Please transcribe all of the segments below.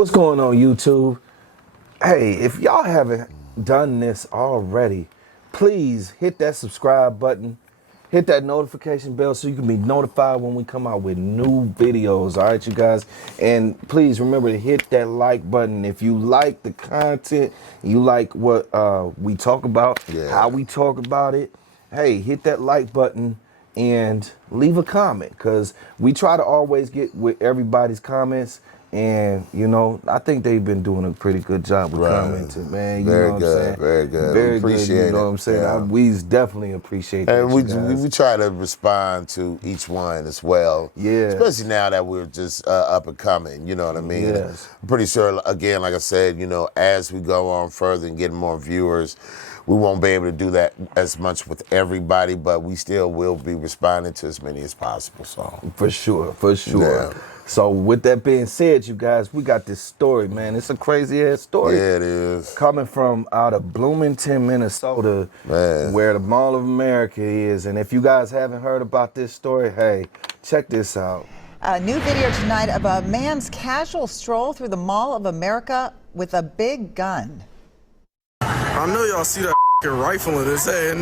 What's going on, YouTube? Hey, if y'all haven't done this already, please hit that subscribe button, hit that notification bell so you can be notified when we come out with new videos. All right, you guys? And please remember to hit that like button. If you like the content, you like what we talk about, how we talk about it, hey, hit that like button and leave a comment, because we try to always get with everybody's comments. And, you know, I think they've been doing a pretty good job with commenting, man. You know what I'm saying? Very good. Very we appreciate good, you know it. what I'm saying? Yeah. We definitely appreciate that, and you guys. we try to respond to each one as well. Yeah. Especially now that we're just up and coming, you know what I mean? Yes. I'm pretty sure, again, like I said, you know, as we go on further and get more viewers, we won't be able to do that as much with everybody, but we still will be responding to as many as possible. So For sure, for sure. Yeah. So with that being said, you guys, we got this story, man. It's a crazy ass story. Yeah, it is. Coming from out of Bloomington, Minnesota, Man. where the Mall of America is. And if you guys haven't heard about this story, hey, check this out. A new video tonight of a man's casual stroll through the Mall of America with a big gun. I know y'all see that rifle in his head.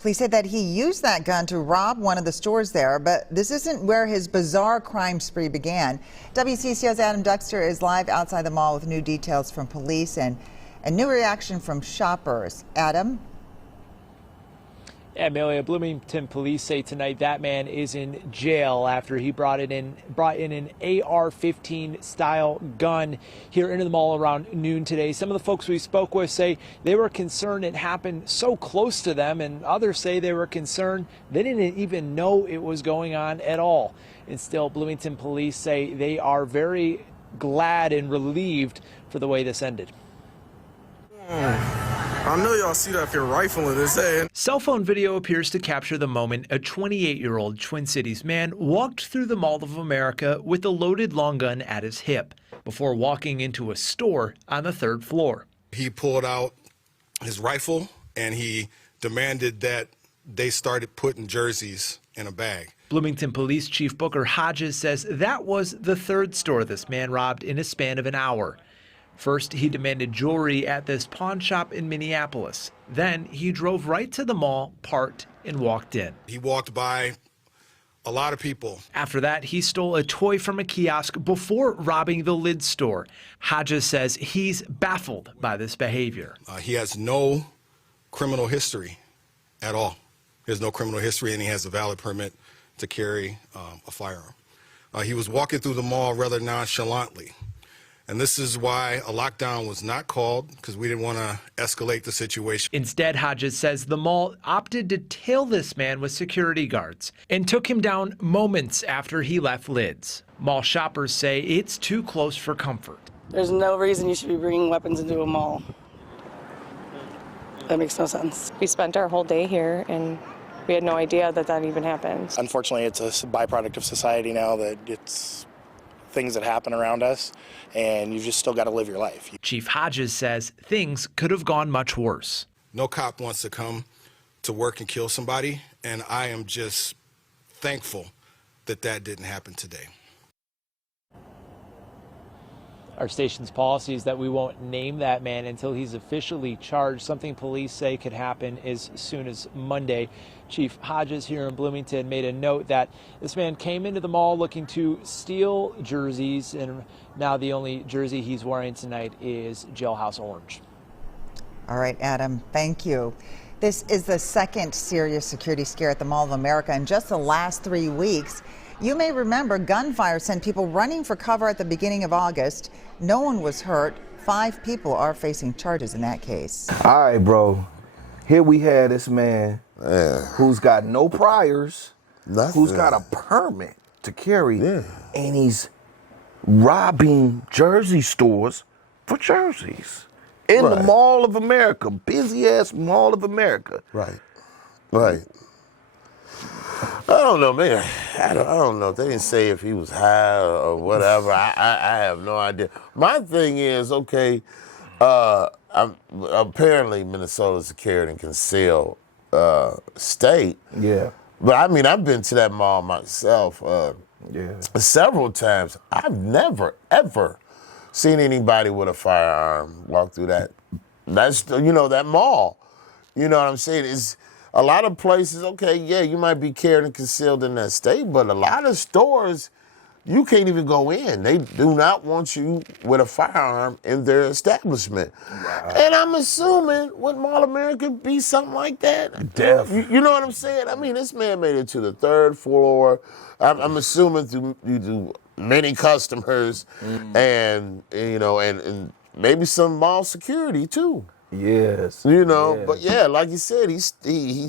Police say that he used that gun to rob one of the stores there, but this isn't where his bizarre crime spree began. WCCO's Adam Dexter is live outside the mall with new details from police and a new reaction from shoppers. Adam? Yeah, Amelia, Bloomington police say tonight that man is in jail after he brought in an AR-15 style gun here into the mall around noon today. Some of the folks we spoke with say they were concerned it happened so close to them, and others say they were concerned they didn't even know it was going on at all. And still, Bloomington police say they are very glad and relieved for the way this ended. I know y'all see that rifle in his head. Cell phone video appears to capture the moment a 28-year-old Twin Cities man walked through the Mall of America with a loaded long gun at his hip before walking into a store on the 3rd floor. He pulled out his rifle and he demanded that they started putting jerseys in a bag. Bloomington Police Chief Booker Hodges says that was the 3rd store this man robbed in a span of an hour. First, he demanded jewelry at this pawn shop in Minneapolis. Then he drove right to the mall, parked, and walked in. He walked by a lot of people. After that, he stole a toy from a kiosk before robbing the Lids store. Hodges says he's baffled by this behavior. He has no criminal history at all. He has no criminal history, and he has a valid permit to carry a firearm. He was walking through the mall rather nonchalantly. And this is why a lockdown was not called, because we didn't want to escalate the situation. Instead, Hodges says the mall opted to tail this man with security guards and took him down moments after he left Lids. Mall shoppers say it's too close for comfort. There's no reason you should be bringing weapons into a mall. That makes no sense. We spent our whole day here and we had no idea that that even happened. Unfortunately, it's a byproduct of society now that it's things that happen around us, and you've just still got to live your life. Chief Hodges says things could have gone much worse. No cop wants to come to work and kill somebody, and I am just thankful that that didn't happen today. Our station's policy is that we won't name that man until he's officially charged, something police say could happen as soon as Monday. Chief Hodges here in Bloomington made a note that this man came into the mall looking to steal jerseys, and now the only jersey he's wearing tonight is Jailhouse Orange. All right, Adam, thank you. This is the second serious security scare at the Mall of America in just the last 3 weeks. You may remember gunfire sent people running for cover at the beginning of August. No one was hurt. 5 people are facing charges in that case. All right, bro. Here we had this man who's got no priors, who's got a permit to carry, and he's robbing jersey stores for jerseys in the Mall of America, busy-ass Mall of America. Right. I don't know, man. I don't know. They didn't say if he was high or whatever. I have no idea. My thing is, okay, apparently Minnesota's a carry and conceal state. Yeah. But I mean, I've been to that mall myself several times. I've never, ever seen anybody with a firearm walk through that. That's, that mall. You know what I'm saying? It's a lot of places, okay, yeah, you might be carried and concealed in that state, but a lot of stores, you can't even go in. They do not want you with a firearm in their establishment. Right. And I'm assuming would Mall America be something like that? Definitely. You know what I'm saying? I mean, this man made it to the 3rd floor. I'm assuming through many customers and maybe some mall security too. Yes. But yeah, like you said, he's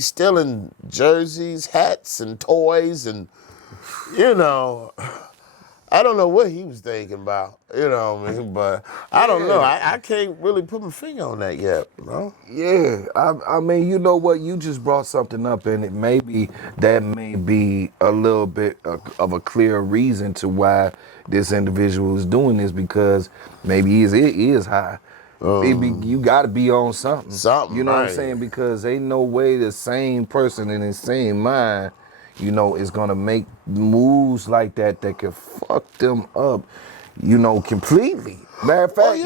stealing jerseys, hats, and toys, and I don't know what he was thinking about, but I don't know. I can't really put my finger on that yet, Yeah, I mean, you know what? You just brought something up, and it may be a little bit of a clear reason to why this individual is doing this, because maybe it is high. You got to be on something. You know what I'm saying? Because ain't no way the same person in the same mind, is going to make moves like that could fuck them up, completely. Matter of fact,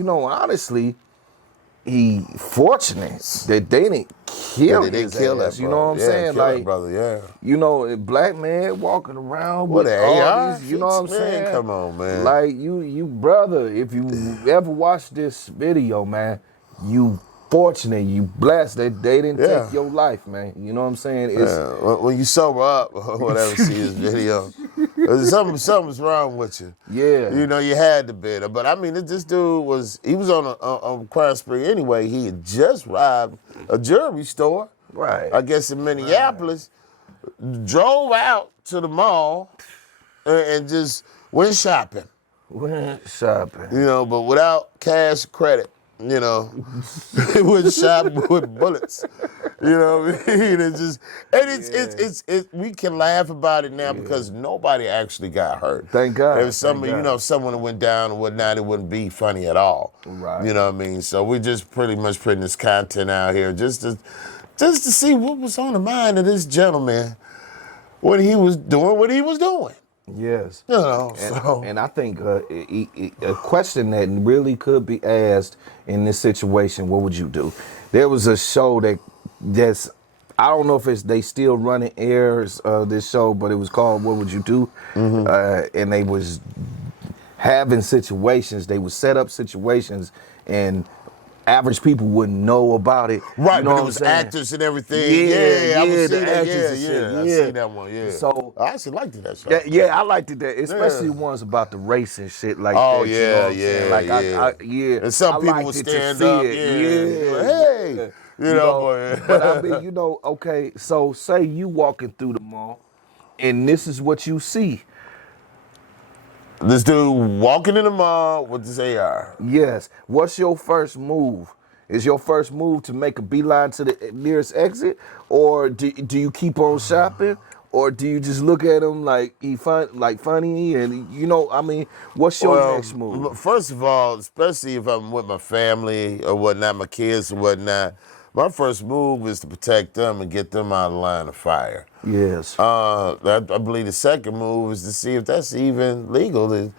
honestly, he fortunate that they didn't kill his ass. You know what I'm saying? Like, brother, a black man walking around with all these, you know what I'm saying? Come on, man. Like, you brother, if you ever watch this video, man, you fortunate, you blessed that they didn't take your life, man. You know what I'm saying? When you sober up or whatever, see his video, something's wrong with you. Yeah. You had to be there. But I mean, this dude was on a crime spree anyway. He had just robbed a jewelry store, right? I guess in Minneapolis, drove out to the mall and just went shopping. But without cash credit. It was shot with bullets. You know what I mean? It's we can laugh about it now because nobody actually got hurt. Thank God. If someone went down and whatnot, it wouldn't be funny at all. Right. You know what I mean? So we're just pretty much putting this content out here just to see what was on the mind of this gentleman when he was doing what he was doing. Yes. And I think a question that really could be asked in this situation, what would you do? There was a show that's I don't know if they still running airs this show, but it was called What Would You Do? And they was having situations, they would set up situations and average people wouldn't know about it. Right, you know but what it was I'm saying? actors and everything. Yeah, I would see the that. actors and shit. I see that one, yeah. So I actually liked that show. Yeah, I liked it, especially the ones about the race and shit like that. Oh, you know what I'm saying? Like, And some people liked would it to stand see up. it. Hey, But I mean, okay, so say you walking through the mall, and this is what you see. This dude walking in the mall with this AR. Yes. What's your first move? Is your first move to make a beeline to the nearest exit, or do you keep on shopping, or do you just look at him like funny, and what's your next move? First of all, especially if I'm with my family or whatnot, my kids or whatnot, my first move is to protect them and get them out of the line of fire. Yes. I believe the second move is to see if that's even legal. If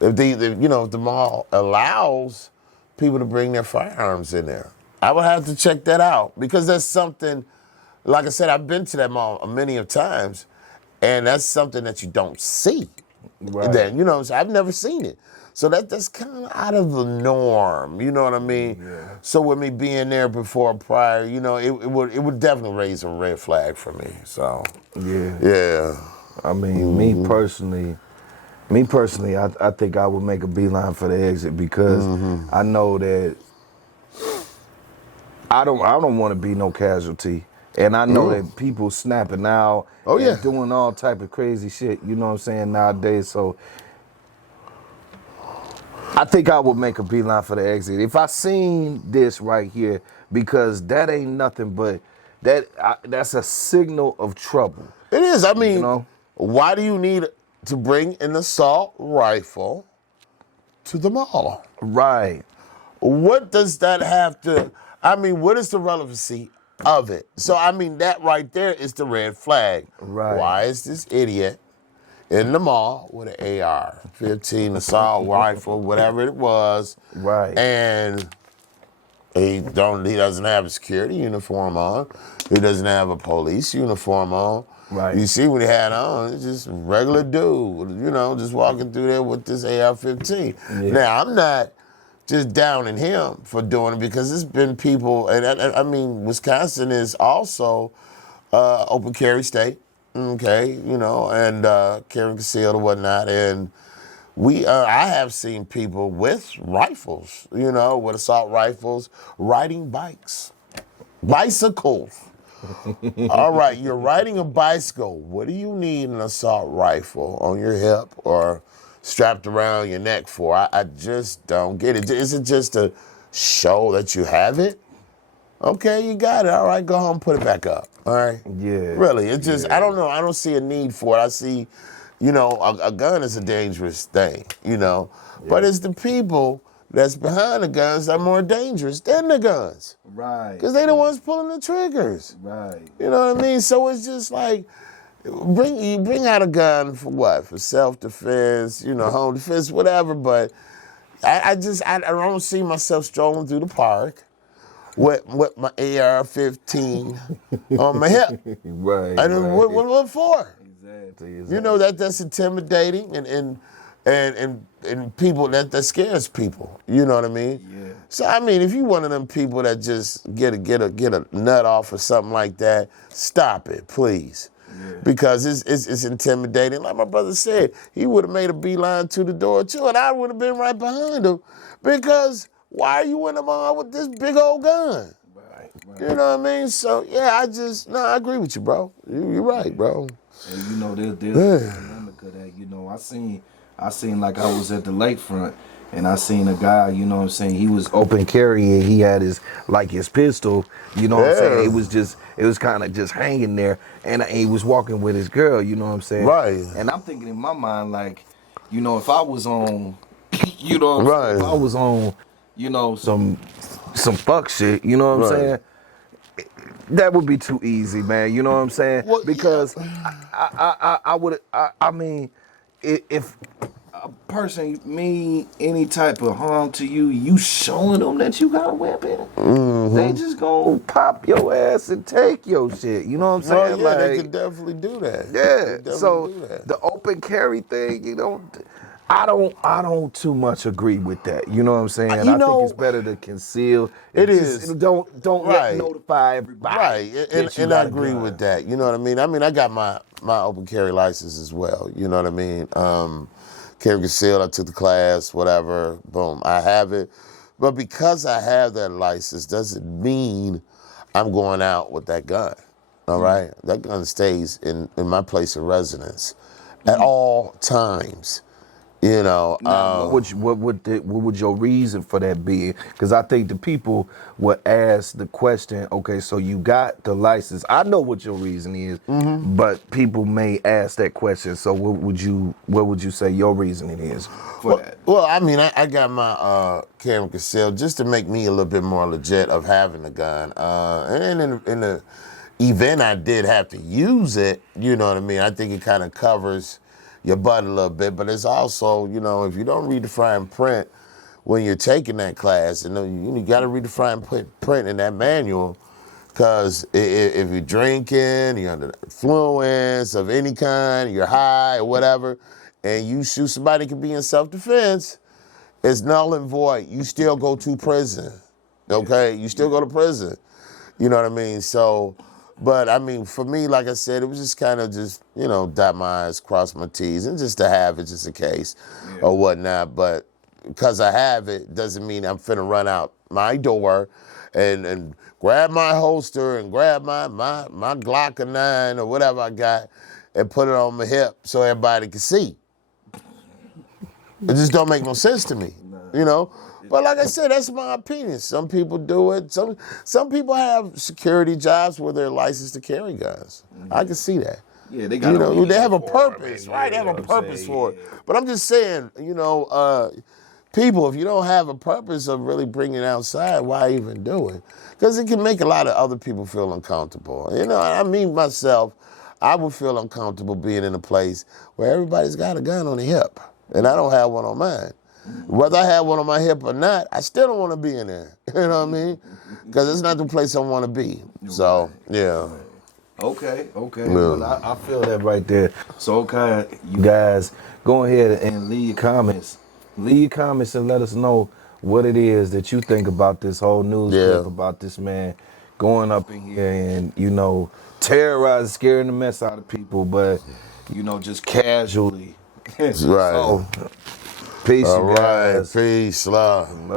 the mall allows people to bring their firearms in there. I would have to check that out because that's something, like I said, I've been to that mall many of times, and that's something that you don't see. Right. Then, I've never seen it. So that's kind of out of the norm, you know what I mean? Yeah. So with me being there before prior, it would definitely raise a red flag for me. So yeah. I mean, me personally, I think I would make a beeline for the exit because I know that I don't want to be no casualty. And I know that people snapping out and doing all type of crazy shit, you know what I'm saying, nowadays. So I think I would make a beeline for the exit. If I seen this right here, because that ain't nothing but that's a signal of trouble. It is. I mean, why do you need to bring an assault rifle to the mall? Right. What does that have to, what is the relevancy of it? So, that right there is the red flag. Right. Why is this idiot in the mall with an AR-15 assault rifle, whatever it was. Right. And he doesn't have a security uniform on. He doesn't have a police uniform on. Right. You see what he had on? It's just a regular dude, just walking through there with this AR-15. Yeah. Now, I'm not just downing him for doing it because there's been people, and I mean, Wisconsin is also open carry state, okay, and carrying concealed or whatnot, and I have seen people with rifles, with assault rifles, riding bicycles. All right, you're riding a bicycle. What do you need an assault rifle on your hip or strapped around your neck for? I just don't get it. Is it just to show that you have it? Okay, you got it. All right, go home, put it back up. All right? Yeah. Really, it's just, I don't know. I don't see a need for it. I see, a gun is a dangerous thing, But it's the people that's behind the guns that are more dangerous than the guns. Right. Because they the ones pulling the triggers. Right. You know what I mean? So it's just like, you bring out a gun for what? For self-defense, home defense, whatever. But I don't see myself strolling through the park with my AR-15 on my hip. Right. What for? Exactly. That's intimidating and people that scares people. You know what I mean? Yeah. So I mean, if you one of them people that just get a nut off or something like that, stop it, please. Yeah. Because it's intimidating. Like my brother said, he would have made a beeline to the door too, and I would have been right behind him. Because why are you in the mall with this big old gun? Right. You know what I mean? So yeah, I agree with you, bro. You're right, bro. And there's a dynamic of that. I seen like I was at the lakefront and I seen a guy, he was open carrying, he had his pistol, what I'm saying? It was kind of just hanging there and he was walking with his girl, you know what I'm saying? Right. And I'm thinking in my mind like, if I was on, if I was on, some fuck shit, you know what I'm saying? That would be too easy, man. You know what I'm saying? Well, because I mean, if a person mean any type of harm to you, you showing them that you got a weapon, they just gonna pop your ass and take your shit. You know what I'm saying? Yeah, they can definitely do that. Yeah. So the open carry thing, I don't too much agree with that. You know what I'm saying? I think it's better to conceal. It is. Don't notify everybody. Right, and I agree with that. You know what I mean? I got my open carry license as well. You know what I mean? Carry concealed, I took the class, whatever, boom, I have it. But because I have that license doesn't mean I'm going out with that gun, all right? That gun stays in my place of residence at all times. What would your reason for that be? Because I think the people would ask the question, okay, so you got the license. I know what your reason is, but people may ask that question. So what would you say your reasoning is for that? Well, I mean, I got my carry concealed just to make me a little bit more legit of having a gun. And in the event I did have to use it, you know what I mean? I think it kind of covers your butt a little bit, but it's also, if you don't read the fine print when you're taking that class, you got to read the fine print in that manual, because if you're drinking, you're under the influence of any kind, you're high or whatever, and you shoot somebody, could be in self-defense, it's null and void. You still go to prison, okay? You still go to prison. You know what I mean? So, but I mean, for me, like I said, it was just kind of dot my I's, cross my T's, and just to have it just in case or whatnot. But because I have it doesn't mean I'm finna run out my door and grab my holster and grab my Glock or 9 or whatever I got and put it on my hip so everybody can see. It just don't make no sense to me, But like I said, that's my opinion. Some people do it. Some people have security jobs where they're licensed to carry guns. I can see that. Yeah, they got they have a purpose, right? They have a purpose for it. But I'm just saying, people, if you don't have a purpose of really bringing it outside, why even do it? Because it can make a lot of other people feel uncomfortable. I mean myself, I would feel uncomfortable being in a place where everybody's got a gun on their hip, and I don't have one on mine. Whether I have one on my hip or not, I still don't want to be in there. You know what I mean? Because it's not the place I want to be. So, yeah. Okay. Well, I feel that right there. So, okay, you guys, go ahead and leave your comments. Leave your comments and let us know what it is that you think about this whole news clip about this man going up in here and, you know, terrorizing, scaring the mess out of people, but, you know, just casually. Right. So, peace, All you guys. right. Peace, love.